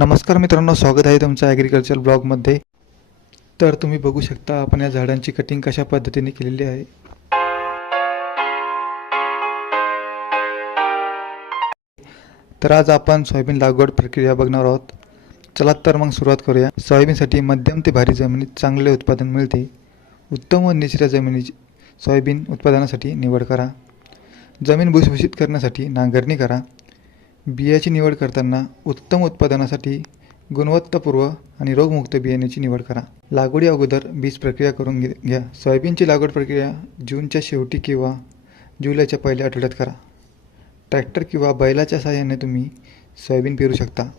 नमस्कार मित्रांनो स्वागत आहे तुमचं ॲग्रिकल्चर ब्लॉगमध्ये तर तुम्ही बघू शकता आपण या झाडांची कटिंग कशा पद्धतीने केलेली आहे. तर आज आपण सोयाबीन लागवड प्रक्रिया बघणार आहोत. चला तर मग सुरुवात करूया. सोयाबीनसाठी मध्यम ते भारी जमिनीत चांगले उत्पादन मिळते. उत्तम व निचऱ्या जमिनीची सोयाबीन उत्पादनासाठी निवड करा. जमीन भुसभुशीत करण्यासाठी नांगरणी करा. बियाची निवड करताना उत्तम उत्पादनासाठी गुणवत्तापूर्व आणि रोगमुक्त बियाण्याची निवड करा. लागवडी अगोदर बीज प्रक्रिया करून घे- घ्या. सोयाबीनची लागवड प्रक्रिया जूनच्या शेवटी किंवा जुलैच्या पहिल्या आठवड्यात करा. ट्रॅक्टर किंवा बैलाच्या सहाय्याने तुम्ही सोयाबीन पेरू शकता.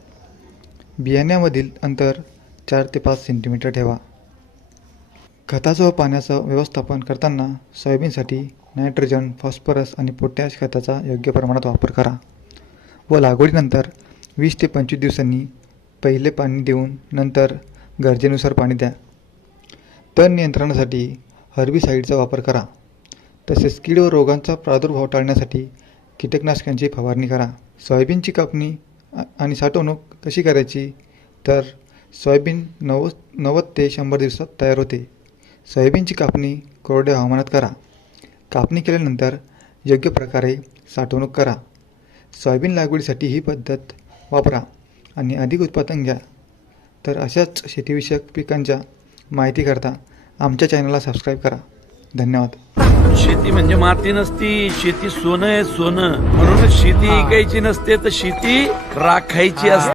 बियाण्यामधील अंतर चार ते पाच सेंटीमीटर ठेवा. खताचं व पाण्याचं व्यवस्थापन करताना सोयाबीनसाठी नायट्रोजन फॉस्फरस आणि पोटॅश खताचा योग्य प्रमाणात वापर करा. व लागवडीनंतर वीस ते पंचवीस दिवसांनी पहिले पाणी देऊन नंतर गरजेनुसार पाणी द्या. तण नियंत्रणासाठी हर्बिसाईडचा वापर करा. तसेच कीड व रोगांचा प्रादुर्भाव टाळण्यासाठी कीटकनाशकांची फवारणी करा. सोयाबीनची कापणी आणि साठवणूक कशी करायची? तर सोयाबीन नव्वद नव्वद ते शंभर दिवसात तयार होते. सोयाबीनची कापणी कोरड्या हवामानात करा. कापणी केल्यानंतर योग्य प्रकारे साठवणूक करा. सोयाबीन लागवडीसाठी ही पद्धत वापरा आणि अधिक उत्पादन घ्या. तर अशाच शेतीविषयक पिकांच्या माहितीकरता आमच्या चॅनलला सबस्क्राईब करा. धन्यवाद. शेती म्हणजे माती नसती शेती सोनं आहे सोनं. म्हणून शेती इकायची नसते तर शेती राखायची असते.